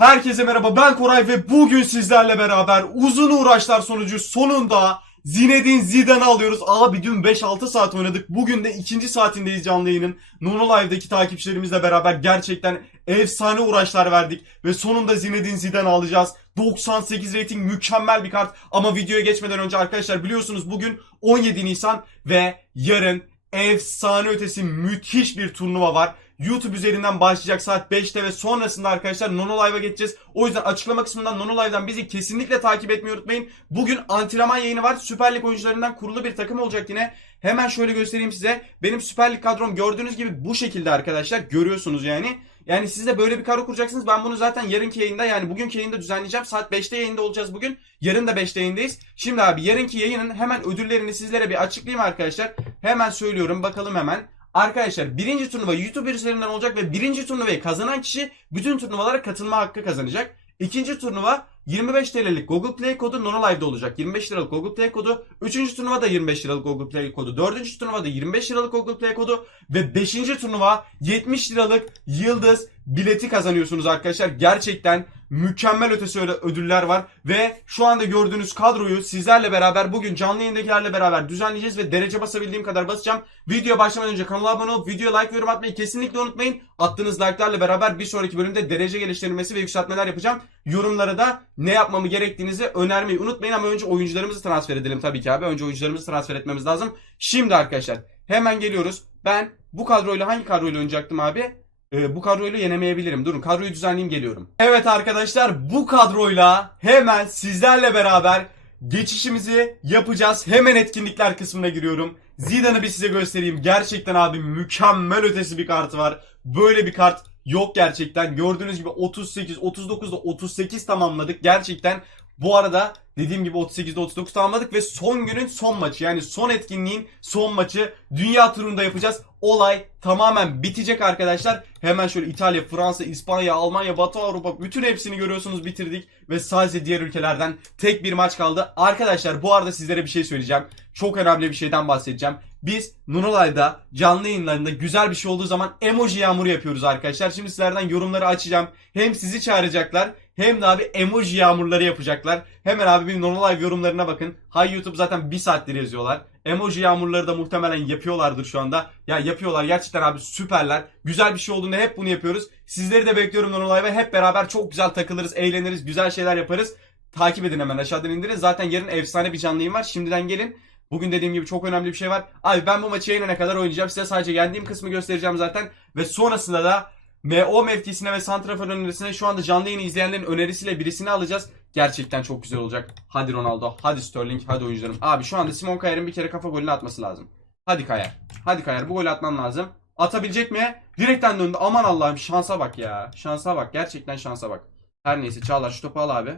Herkese merhaba ben Koray ve bugün sizlerle beraber uzun uğraşlar sonucu sonunda Zinedine Zidane'ı alıyoruz. Abi dün 5-6 saat oynadık. Bugün de ikinci saatindeyiz canlı yayının. Nono Live'daki takipçilerimizle beraber gerçekten efsane uğraşlar verdik. Ve sonunda Zinedine Zidane'ı alacağız. 98 rating mükemmel bir kart. Ama videoya geçmeden önce arkadaşlar biliyorsunuz bugün 17 Nisan ve yarın efsane ötesi müthiş bir turnuva var. YouTube üzerinden başlayacak saat 5'te ve sonrasında arkadaşlar Nono Live'a geçeceğiz. O yüzden açıklama kısmından Nono Live'dan bizi kesinlikle takip etmeyi unutmayın. Bugün antrenman yayını var. Süper Lig oyuncularından kurulu bir takım olacak yine. Hemen şöyle göstereyim size. Benim Süper Lig kadrom gördüğünüz gibi bu şekilde arkadaşlar. Görüyorsunuz yani. Yani siz de böyle bir kadro kuracaksınız. Ben bunu zaten yarınki yayında yani bugünkü yayında düzenleyeceğim. Saat 5'te yayında olacağız bugün. Yarın da 5'te yayındayız. Şimdi abi yarınki yayının hemen ödüllerini sizlere bir açıklayayım arkadaşlar. Hemen söylüyorum bakalım hemen. Arkadaşlar birinci turnuva YouTube üzerinden olacak ve birinci turnuvayı kazanan kişi bütün turnuvalara katılma hakkı kazanacak. İkinci turnuva 25 TL'lik Google Play kodu Nono Live'da olacak. 25 liralık Google Play kodu. Üçüncü turnuva da 25 liralık Google Play kodu. Dördüncü turnuva da 25 liralık Google Play kodu. Ve beşinci turnuva 70 liralık Yıldız bileti kazanıyorsunuz arkadaşlar. Gerçekten mükemmel ötesi ödüller var. Ve şu anda gördüğünüz kadroyu sizlerle beraber bugün canlı yayındakilerle beraber düzenleyeceğiz ve derece basabildiğim kadar basacağım. Video başlamadan önce kanala abone olup videoya like ve yorum atmayı kesinlikle unutmayın. Attığınız like'larla beraber bir sonraki bölümde derece geliştirilmesi ve yükseltmeler yapacağım. Yorumlara da ne yapmamı gerektiğinizi önermeyi unutmayın ama önce oyuncularımızı transfer edelim tabii ki abi. Önce oyuncularımızı transfer etmemiz lazım. Şimdi arkadaşlar hemen geliyoruz. Ben bu kadroyla hangi kadroyla oynayacaktım abi? Ee, bu kadroyla yenemeyebilirim. Durun kadroyu düzenleyeyim geliyorum. Evet arkadaşlar bu kadroyla hemen sizlerle beraber geçişimizi yapacağız. Hemen etkinlikler kısmına giriyorum. Zidane'ı bir size göstereyim. Gerçekten abi mükemmel ötesi bir kartı var. Böyle bir kart yok gerçekten. Gördüğünüz gibi 38, 39'da 38 tamamladık. Gerçekten bu arada dediğim gibi 38'de 39 tamamladık ve son günün son maçı yani son etkinliğin son maçı dünya turunda yapacağız. Olay tamamen bitecek arkadaşlar. Hemen şöyle İtalya, Fransa, İspanya, Almanya, Batı Avrupa bütün hepsini görüyorsunuz bitirdik. Ve sadece diğer ülkelerden tek bir maç kaldı. Arkadaşlar bu arada sizlere bir şey söyleyeceğim. Çok önemli bir şeyden bahsedeceğim. Biz Nunolay'da canlı yayınlarında güzel bir şey olduğu zaman emoji yağmuru yapıyoruz arkadaşlar. Şimdi sizlerden yorumları açacağım. Hem sizi çağıracaklar hem de abi emoji yağmurları yapacaklar. Hemen abi bir Nonolive yorumlarına bakın. Hay YouTube zaten bir saattir yazıyorlar. Emoji yağmurları da muhtemelen yapıyorlardır şu anda. Ya yapıyorlar gerçekten abi süperler. Güzel bir şey olduğunda hep bunu yapıyoruz. Sizleri de bekliyorum Nonolive'a. Hep beraber çok güzel takılırız, eğleniriz, güzel şeyler yaparız. Takip edin hemen aşağıdan indirin. Zaten yarın efsane bir canlı yayın var. Şimdiden gelin. Bugün dediğim gibi çok önemli bir şey var. Abi ben bu maçı yayınına kadar oynayacağım. Size sadece yendiğim kısmı göstereceğim zaten. Ve sonrasında da MO mevkisine ve santrafor önerisine şu anda canlı yayını izleyenlerin önerisiyle birisini alacağız. Gerçekten çok güzel olacak. Hadi Ronaldo, hadi Sterling, hadi oyuncularım. Abi şu anda Simon Kayar'ın bir kere kafa golünü atması lazım. Hadi Kayar. Hadi Kayar bu golü atman lazım. Atabilecek mi? Direkten döndü. Aman Allah'ım şansa bak ya. Şansa bak. Gerçekten şansa bak. Her neyse Çağlar şu topu al abi.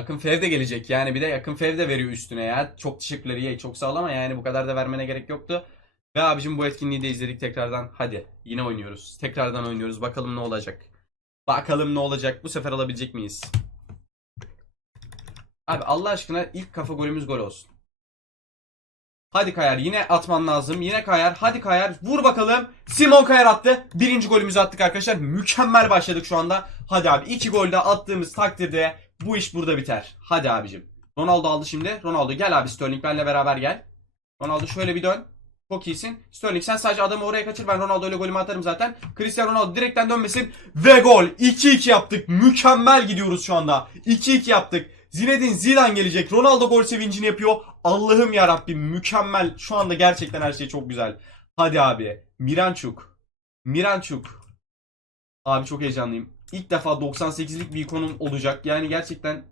Akın Fev de gelecek yani bir de Akın Fev de veriyor üstüne ya. Çok teşekkürler iyi çok sağ ol ama yani bu kadar da vermene gerek yoktu. Ve abicim bu etkinliği de izledik tekrardan. Hadi yine oynuyoruz. Tekrardan oynuyoruz. Bakalım ne olacak. Bakalım ne olacak. Bu sefer alabilecek miyiz? Abi Allah aşkına ilk kafa golümüz gol olsun. Hadi Kayar yine atman lazım. Yine Kayar. Hadi Kayar. Vur bakalım. Simon Kayar attı. Birinci golümüzü attık arkadaşlar. Mükemmel başladık şu anda. Hadi abi iki gol de attığımız takdirde bu iş burada biter. Hadi abicim. Ronaldo aldı şimdi. Ronaldo gel abi Sterling benle beraber gel. Ronaldo şöyle bir dön. Çok iyisin. Sterling sen sadece adamı oraya kaçır. Ben Ronaldo ile golümü atarım zaten. Cristiano Ronaldo direkten dönmesin. Ve gol. 2-2 yaptık. Mükemmel gidiyoruz şu anda. 2-2 yaptık. Zinedine Zidane gelecek. Ronaldo gol sevincini yapıyor. Allah'ım ya Rabbim mükemmel. Şu anda gerçekten her şey çok güzel. Hadi abi. Miranchuk. Miranchuk. Abi çok heyecanlıyım. İlk defa 98'lik bir ikonum olacak. Yani gerçekten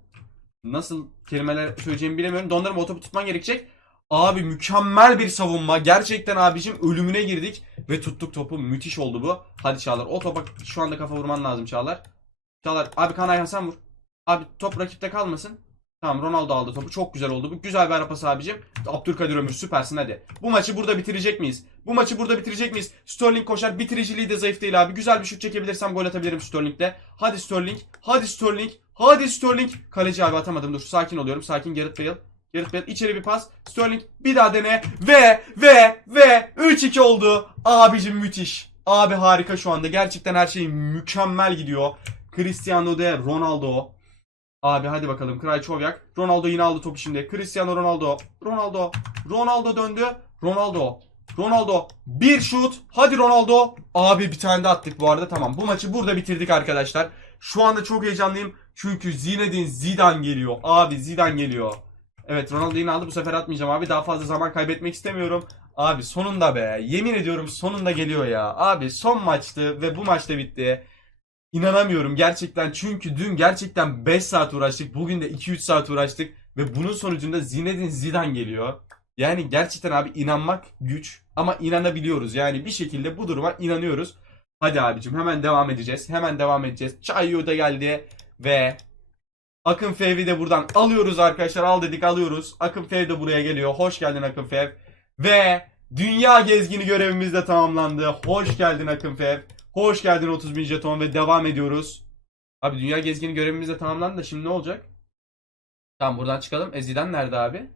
nasıl kelimeler söyleyeceğimi bilemiyorum. Dondurma topu tutman gerekecek. Abi mükemmel bir savunma. Gerçekten abicim ölümüne girdik ve tuttuk topu. Müthiş oldu bu. Hadi Çağlar. O topa şu anda kafa vurman lazım Çağlar. Çağlar. Abi Kaan Ayhan sen vur. Abi top rakipte kalmasın. Tamam Ronaldo aldı topu. Çok güzel oldu. Bu güzel bir ara pası abicim. Abdülkadir Ömür süpersin hadi. Bu maçı burada bitirecek miyiz? Bu maçı burada bitirecek miyiz? Sterling koşar. Bitiriciliği de zayıf değil abi. Güzel bir şut çekebilirsem gol atabilirim Sterling'de. Hadi Sterling. Hadi Sterling. Hadi Sterling. Kaleci abi atamadım. Dur sakin oluyorum. Sakin Gareth Bale. Gareth Bale içeri bir pas. Sterling bir daha dene. Ve ve ve 3-2 oldu. Abicim müthiş. Abi harika şu anda. Gerçekten her şey mükemmel gidiyor. Cristiano de Ronaldo. Abi hadi bakalım. Krajčoviak. Ronaldo yine aldı topu şimdi. Cristiano Ronaldo. Ronaldo. Ronaldo döndü. Ronaldo. Ronaldo. Bir şut. Hadi Ronaldo. Abi bir tane de attık bu arada. Tamam. Bu maçı burada bitirdik arkadaşlar. Şu anda çok heyecanlıyım. Çünkü Zinedine Zidane geliyor. Abi Zidane geliyor. Evet Ronaldo yine aldı. Bu sefer atmayacağım abi. Daha fazla zaman kaybetmek istemiyorum. Abi sonunda be. Yemin ediyorum sonunda geliyor ya. Abi son maçtı ve bu maçta bitti. İnanamıyorum gerçekten çünkü dün gerçekten 5 saat uğraştık. Bugün de 2-3 saat uğraştık. Ve bunun sonucunda Zinedine Zidane geliyor. Yani gerçekten abi inanmak güç ama inanabiliyoruz. Yani bir şekilde bu duruma inanıyoruz. Hadi abicim hemen devam edeceğiz. Hemen devam edeceğiz. Çayyo da geldi ve Akın Fev'i de buradan alıyoruz arkadaşlar. Al dedik alıyoruz. Akın Fev de buraya geliyor. Hoş geldin Akın Fev. Ve dünya gezgini görevimiz de tamamlandı. Hoş geldin Akın Fev. Hoş geldin 30 bin jeton ve devam ediyoruz. Abi dünya gezgini görevimiz de tamamlandı da şimdi ne olacak? Tamam buradan çıkalım. Eziden nerede abi?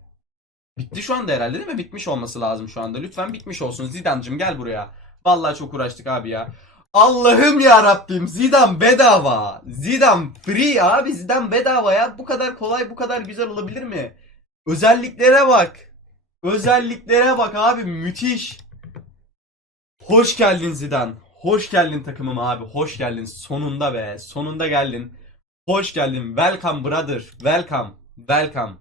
Bitti şu anda herhalde değil mi? Bitmiş olması lazım şu anda. Lütfen bitmiş olsun. Zidane'cım gel buraya. Vallahi çok uğraştık abi ya. Allah'ım ya Rabbim Zidane bedava. Zidane free abi. Zidane bedava ya. Bu kadar kolay, bu kadar güzel olabilir mi? Özelliklere bak. Özelliklere bak abi müthiş. Hoş geldin Zidane. Hoş geldin takımım abi. Hoş geldin. Sonunda be. Sonunda geldin. Hoş geldin. Welcome brother. Welcome. Welcome.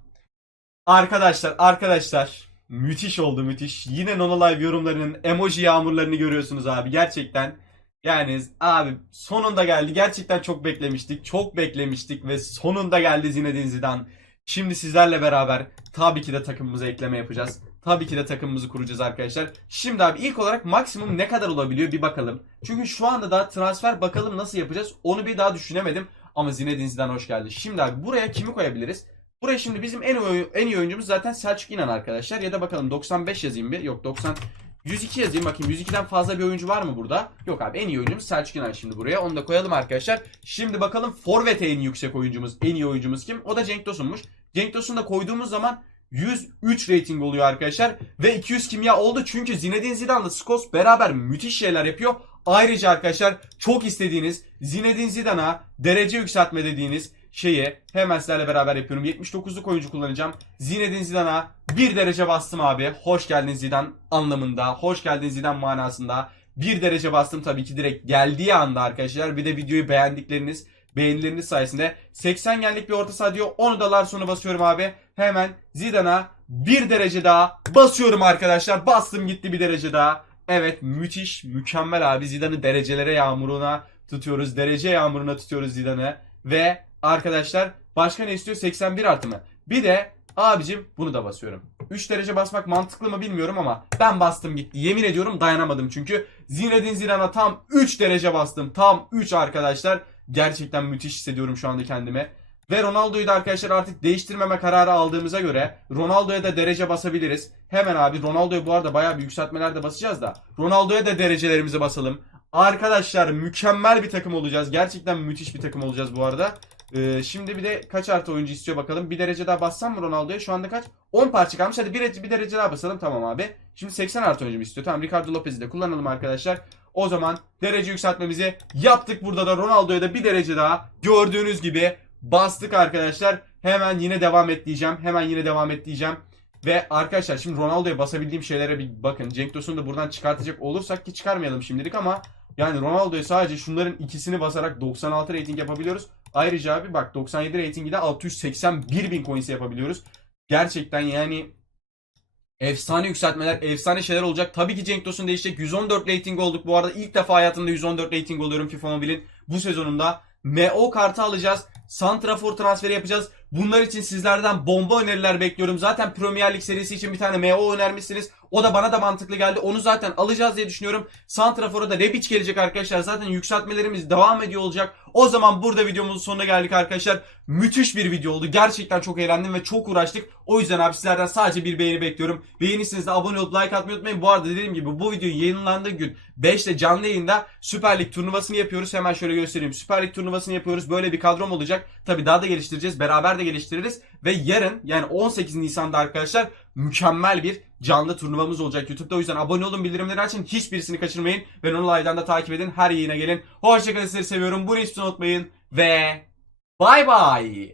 Arkadaşlar, arkadaşlar. Müthiş oldu müthiş. Yine Nono Live yorumlarının emoji yağmurlarını görüyorsunuz abi. Gerçekten. Yani abi sonunda geldi. Gerçekten çok beklemiştik. Çok beklemiştik ve sonunda geldi Zinedine Zidane. Şimdi sizlerle beraber tabii ki de takımımıza ekleme yapacağız. Tabii ki de takımımızı kuracağız arkadaşlar. Şimdi abi ilk olarak maksimum ne kadar olabiliyor bir bakalım. Çünkü şu anda daha transfer bakalım nasıl yapacağız. Onu bir daha düşünemedim. Ama Zinedine Zidane hoş geldi. Şimdi abi buraya kimi koyabiliriz? Buraya şimdi bizim en en iyi oyuncumuz zaten Selçuk İnan arkadaşlar. Ya da bakalım 95 yazayım bir. Yok 90 102 yazayım bakayım. 102'den fazla bir oyuncu var mı burada? Yok abi en iyi oyuncumuz Selçuk İnan şimdi buraya. Onu da koyalım arkadaşlar. Şimdi bakalım Forvet'e en yüksek oyuncumuz, en iyi oyuncumuz kim? O da Cenk Tosun'muş. Cenk Tosun'u da koyduğumuz zaman 103 rating oluyor arkadaşlar. Ve 200 kimya oldu çünkü Zinedine Zidane'la Skos beraber müthiş şeyler yapıyor. Ayrıca arkadaşlar çok istediğiniz Zinedine Zidane'a derece yükseltme dediğiniz şeyi hemen sizlerle beraber yapıyorum. 79'luk oyuncu kullanacağım. Zinedine Zidane'a bir derece bastım abi. Hoş geldin Zidane anlamında. Hoş geldin Zidane manasında. Bir derece bastım tabii ki direkt geldiği anda arkadaşlar. Bir de videoyu beğendikleriniz, beğenileriniz sayesinde 80 genlik bir orta saha diyor. Onu da Larsson'a basıyorum abi. Hemen Zidane'a bir derece daha basıyorum arkadaşlar. Bastım gitti bir derece daha. Evet müthiş, mükemmel abi. Zidane'ı derecelere yağmuruna tutuyoruz. Derece yağmuruna tutuyoruz Zidane'ı. Ve arkadaşlar başka ne istiyor? 81 artı mı? Bir de abicim bunu da basıyorum. 3 derece basmak mantıklı mı bilmiyorum ama ben bastım gitti. Yemin ediyorum dayanamadım çünkü Zinedine Zidane'a tam 3 derece bastım. Tam 3 arkadaşlar. Gerçekten müthiş hissediyorum şu anda kendime. Ve Ronaldo'yu da arkadaşlar artık değiştirmeme kararı aldığımıza göre Ronaldo'ya da derece basabiliriz. Hemen abi Ronaldo'ya bu arada bayağı bir yükseltmeler de basacağız da. Ronaldo'ya da derecelerimizi basalım. Arkadaşlar mükemmel bir takım olacağız. Gerçekten müthiş bir takım olacağız bu arada. Ee, şimdi bir de kaç artı oyuncu istiyor bakalım. Bir derece daha bassam mı Ronaldo'ya? Şu anda kaç? 10 parça kalmış. Hadi bir, bir derece daha basalım. Tamam abi. Şimdi 80 artı oyuncu istiyor? Tamam Ricardo Lopez'i de kullanalım arkadaşlar. O zaman derece yükseltmemizi yaptık. Burada da Ronaldo'ya da bir derece daha gördüğünüz gibi bastık arkadaşlar. Hemen yine devam et diyeceğim. Hemen yine devam et diyeceğim. Ve arkadaşlar şimdi Ronaldo'ya basabildiğim şeylere bir bakın. Cenk Tosun'u da buradan çıkartacak olursak ki çıkarmayalım şimdilik ama yani Ronaldo'ya sadece şunların ikisini basarak 96 rating yapabiliyoruz. Ayrıca abi bak 97 ratingi de 681 bin coins yapabiliyoruz. Gerçekten yani efsane yükseltmeler, efsane şeyler olacak. Tabii ki Cenk Tosun değişecek. 114 rating olduk bu arada. ilk defa hayatımda 114 rating oluyorum FIFA Mobile'in bu sezonunda. MO kartı alacağız. Santrafor transferi yapacağız. Bunlar için sizlerden bomba öneriler bekliyorum. Zaten Premier Lig serisi için bir tane MO önermişsiniz. O da bana da mantıklı geldi. Onu zaten alacağız diye düşünüyorum. Santrafor'a da Rebic gelecek arkadaşlar. Zaten yükseltmelerimiz devam ediyor olacak. O zaman burada videomuzun sonuna geldik arkadaşlar. Müthiş bir video oldu. Gerçekten çok eğlendim ve çok uğraştık. O yüzden abi sizlerden sadece bir beğeni bekliyorum. Beğenirseniz de abone olup like atmayı unutmayın. Bu arada dediğim gibi bu video yayınlandığı gün 5'te canlı yayında Süper Lig turnuvasını yapıyoruz. Hemen şöyle göstereyim. Süper Lig turnuvasını yapıyoruz. Böyle bir kadrom olacak. Tabi daha da geliştireceğiz. Beraber de geliştiririz. Ve yarın yani 18 Nisan'da arkadaşlar mükemmel bir canlı turnuvamız olacak YouTube'da. O yüzden abone olun, bildirimleri açın. Hiçbirisini kaçırmayın. Ve Live'dan da takip edin. Her yayına gelin. Hoşçakalın sizleri seviyorum. Bunu hiç unutmayın. Ve bay bay.